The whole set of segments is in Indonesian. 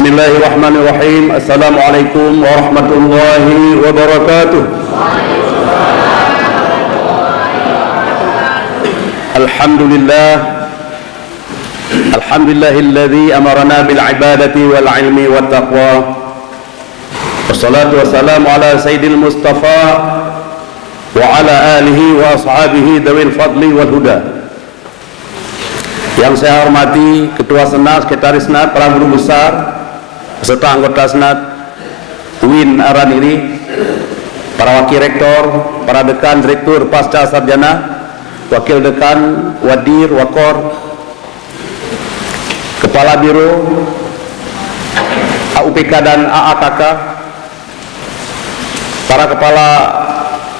Bismillahirrahmanirrahim. Assalamualaikum warahmatullahi wabarakatuh. Alhamdulillah. Alhamdulillahilladzi amarna bil ibadati wal ilmi wat taqwa. Wassalatu wassalamu ala sayyidil mustafa wa ala alihi wa ashabihi dawil fadli wal huda. Yang saya hormati Ketua Senat, Sekretaris Senat, para guru besar, beserta anggota Senat UIN Araniri, para wakil rektor, para dekan, direktur, pasca sarjana, wakil dekan, wadir, wakor, kepala biro, AUPK dan AAKK, para kepala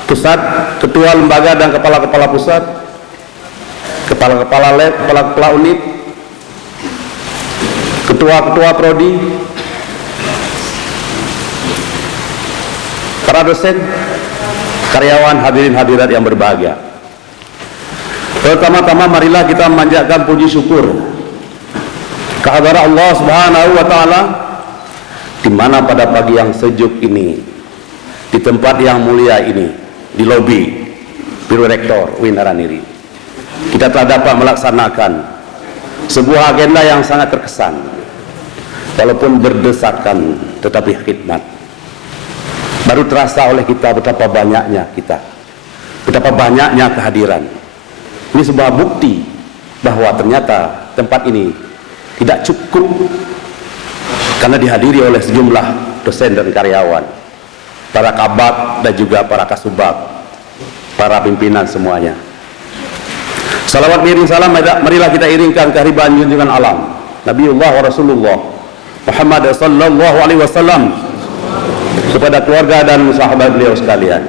pusat, ketua lembaga dan kepala-kepala pusat, kepala-kepala lab, kepala-kepala unit, ketua-ketua prodi, para dosen, karyawan, hadirin hadirat yang berbahagia. Pertama-tama marilah kita memanjatkan puji syukur kehadirat Allah Subhanahu wa taala di mana pada pagi yang sejuk ini, di tempat yang mulia ini, di lobi Biro Rektor UIN Araniri, kita telah dapat melaksanakan sebuah agenda yang sangat terkesan, walaupun berdesakan tetapi khidmat. Baru terasa oleh kita betapa banyaknya kita, betapa banyaknya kehadiran. Ini sebuah bukti bahwa ternyata tempat ini tidak cukup karena dihadiri oleh sejumlah dosen dan karyawan, para kabak dan juga para kasubag, para pimpinan semuanya. Salawat miring salam marilah kita iringkan kehadiran junjungan alam Nabiullah wa Rasulullah Muhammad sallallahu alaihi wasallam kepada keluarga dan sahabat beliau sekalian.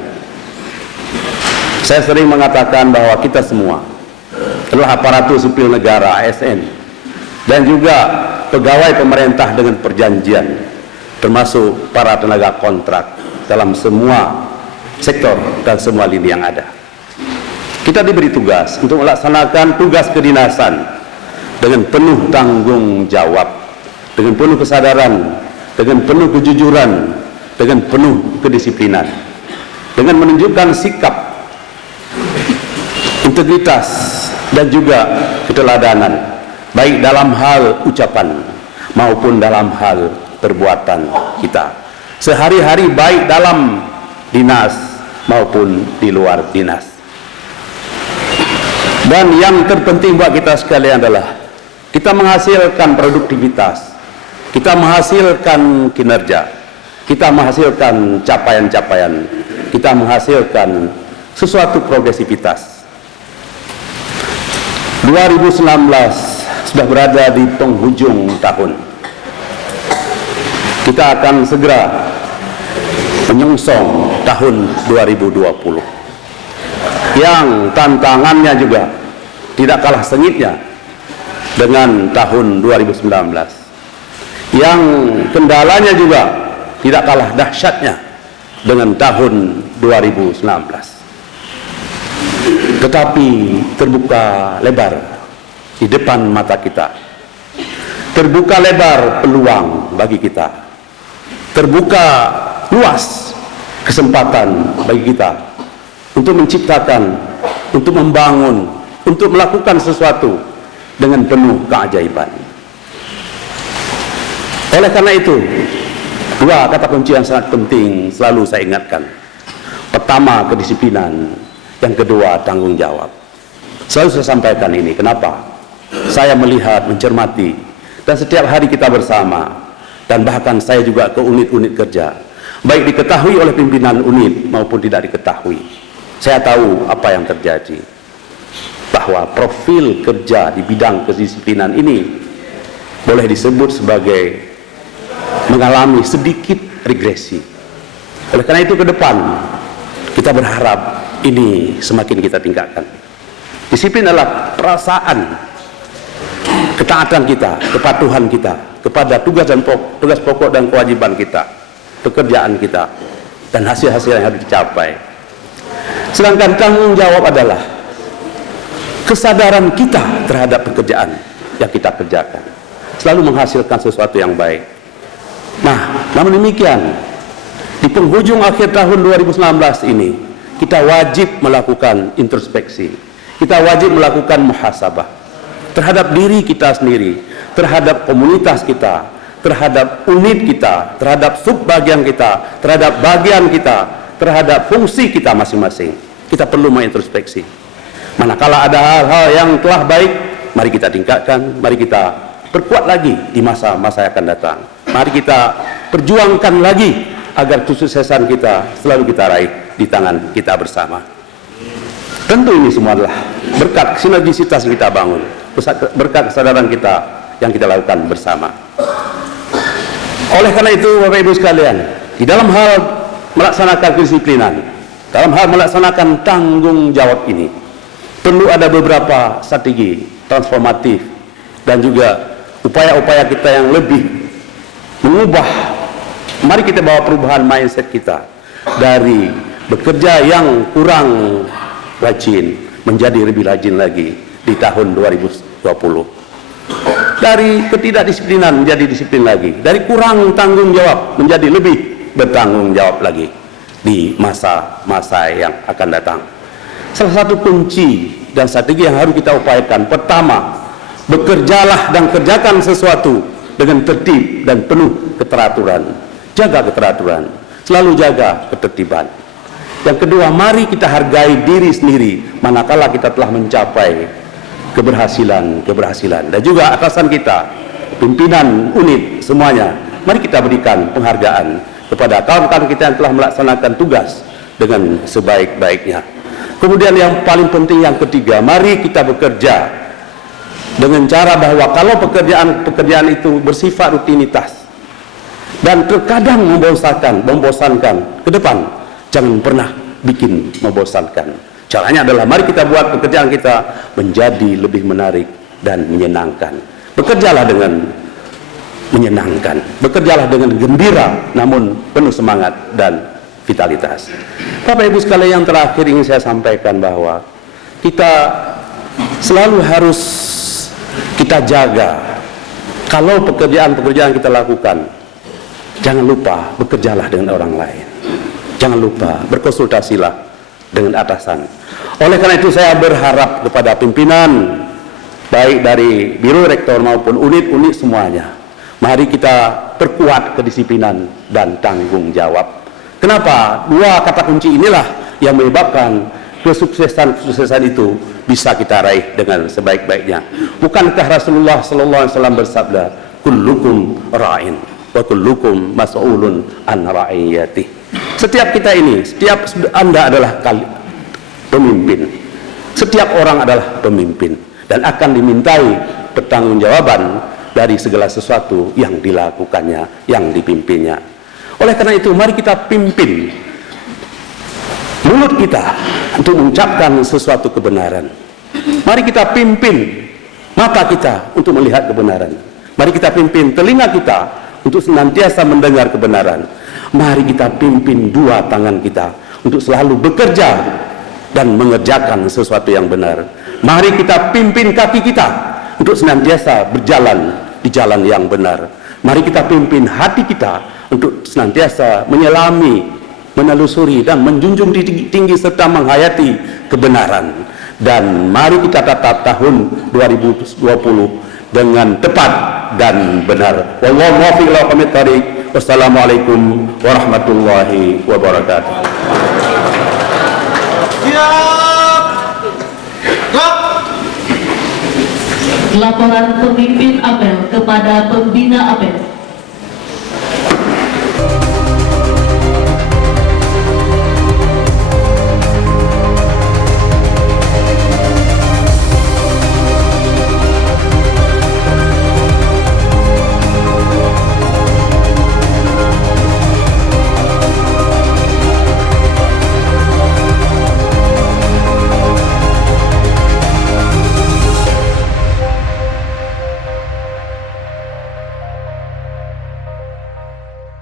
Saya sering mengatakan bahwa kita semua adalah aparatur sipil negara ASN dan juga pegawai pemerintah dengan perjanjian, termasuk para tenaga kontrak dalam semua sektor dan semua lini yang ada. Kita diberi tugas untuk melaksanakan tugas kedinasan dengan penuh tanggung jawab, dengan penuh kesadaran, dengan penuh kejujuran, dengan penuh kedisiplinan, dengan menunjukkan sikap, integritas dan juga keteladanan, baik dalam hal ucapan maupun dalam hal perbuatan kita sehari-hari, baik dalam dinas maupun di luar dinas. Dan yang terpenting buat kita sekalian adalah kita menghasilkan produktivitas, kita menghasilkan kinerja, kita menghasilkan capaian-capaian, kita menghasilkan sesuatu progresivitas. 2019 sudah berada di penghujung tahun. Kita akan segera menyongsong tahun 2020 yang tantangannya juga tidak kalah sengitnya dengan tahun 2019, yang kendalanya juga tidak kalah dahsyatnya dengan tahun 2019. Tetapi terbuka lebar di depan mata kita, terbuka lebar peluang bagi kita, terbuka luas kesempatan bagi kita untuk menciptakan, untuk membangun, untuk melakukan sesuatu dengan penuh keajaiban. Oleh karena itu, dua kata kunci yang sangat penting selalu saya ingatkan. Pertama, kedisiplinan. Yang kedua, tanggung jawab. Selalu saya sampaikan ini. Kenapa? Saya melihat, mencermati, dan setiap hari kita bersama, dan bahkan saya juga ke unit-unit kerja, baik diketahui oleh pimpinan unit maupun tidak diketahui. Saya tahu apa yang terjadi, bahwa profil kerja di bidang kedisiplinan ini boleh disebut sebagai mengalami sedikit regresi. Oleh karena itu ke depan kita berharap ini semakin kita tingkatkan. Disiplin adalah perasaan ketaatan kita, kepatuhan kita kepada tugas pokok dan kewajiban kita, pekerjaan kita, dan hasil-hasil yang harus dicapai. Sedangkan tanggung jawab adalah kesadaran kita terhadap pekerjaan yang kita kerjakan, selalu menghasilkan sesuatu yang baik, Nah, namun demikian, di penghujung akhir tahun 2019 ini, kita wajib melakukan introspeksi. Kita wajib melakukan muhasabah terhadap diri kita sendiri, terhadap komunitas kita, terhadap unit kita, terhadap subbagian kita, terhadap bagian kita, terhadap fungsi kita masing-masing. Kita perlu mengintrospeksi. Manakala ada hal-hal yang telah baik, mari kita tingkatkan, mari kita perkuat lagi di masa-masa yang akan datang. Mari kita perjuangkan lagi agar kesuksesan kita selalu kita raih di tangan kita bersama. Tentu ini semua adalah berkat sinergisitas yang kita bangun, berkat kesadaran kita yang kita lakukan bersama. Oleh karena itu, Bapak Ibu sekalian, di dalam hal melaksanakan kedisiplinan, dalam hal melaksanakan tanggung jawab ini, perlu ada beberapa strategi transformatif dan juga upaya-upaya kita yang lebih mengubah. Mari kita bawa perubahan mindset kita dari bekerja yang kurang rajin menjadi lebih rajin lagi di tahun 2020. Dari ketidakdisiplinan menjadi disiplin lagi, dari kurang tanggung jawab menjadi lebih bertanggung jawab lagi di masa-masa yang akan datang. Salah satu kunci dan strategi yang harus kita upayakan, pertama, bekerjalah dan kerjakan sesuatu dengan tertib dan penuh keteraturan. Jaga keteraturan, selalu jaga ketertiban. Yang kedua, mari kita hargai diri sendiri manakala kita telah mencapai keberhasilan dan juga atasan kita, pimpinan unit semuanya. Mari kita berikan penghargaan kepada kawan-kawan kita yang telah melaksanakan tugas dengan sebaik-baiknya. Kemudian yang paling penting yang ketiga, mari kita bekerja dengan cara bahwa kalau pekerjaan itu bersifat rutinitas dan terkadang membosankan ke depan, jangan pernah bikin membosankan. Caranya adalah mari kita buat pekerjaan kita menjadi lebih menarik dan menyenangkan. Bekerjalah dengan menyenangkan, bekerjalah dengan gembira namun penuh semangat dan vitalitas. Bapak Ibu sekalian, yang terakhir ingin saya sampaikan bahwa kita selalu harus kita jaga. Kalau pekerjaan-pekerjaan kita lakukan, jangan lupa bekerjalah dengan orang lain. Jangan lupa berkonsultasilah dengan atasan. Oleh karena itu saya berharap kepada pimpinan baik dari Biro Rektor maupun unit-unit semuanya, mari kita perkuat kedisiplinan dan tanggung jawab. Kenapa? Dua kata kunci inilah yang menyebabkan kesuksesan itu bisa kita raih dengan sebaik-baiknya. Bukankah Rasulullah SAW bersabda, kullukum ra'in wa kullukum mas'ulun an ra'iyatih. Setiap kita ini, setiap Anda adalah pemimpin. Setiap orang adalah pemimpin dan akan dimintai pertanggungjawaban dari segala sesuatu yang dilakukannya, yang dipimpinnya. Oleh karena itu, mari kita pimpin mulut kita untuk mengucapkan sesuatu kebenaran. Mari kita pimpin mata kita untuk melihat kebenaran. Mari kita pimpin telinga kita untuk senantiasa mendengar kebenaran. Mari kita pimpin dua tangan kita untuk selalu bekerja dan mengerjakan sesuatu yang benar. Mari kita pimpin kaki kita untuk senantiasa berjalan di jalan yang benar. Mari kita pimpin hati kita untuk senantiasa menyelami, menelusuri dan menjunjung tinggi serta menghayati kebenaran. Dan mari kita tatap tahun 2020 dengan tepat dan benar. Wallahu muwaffiq ila aqwamit thariq. Wassalamualaikum warahmatullahi wabarakatuh. Laporan pemimpin apel kepada pembina apel.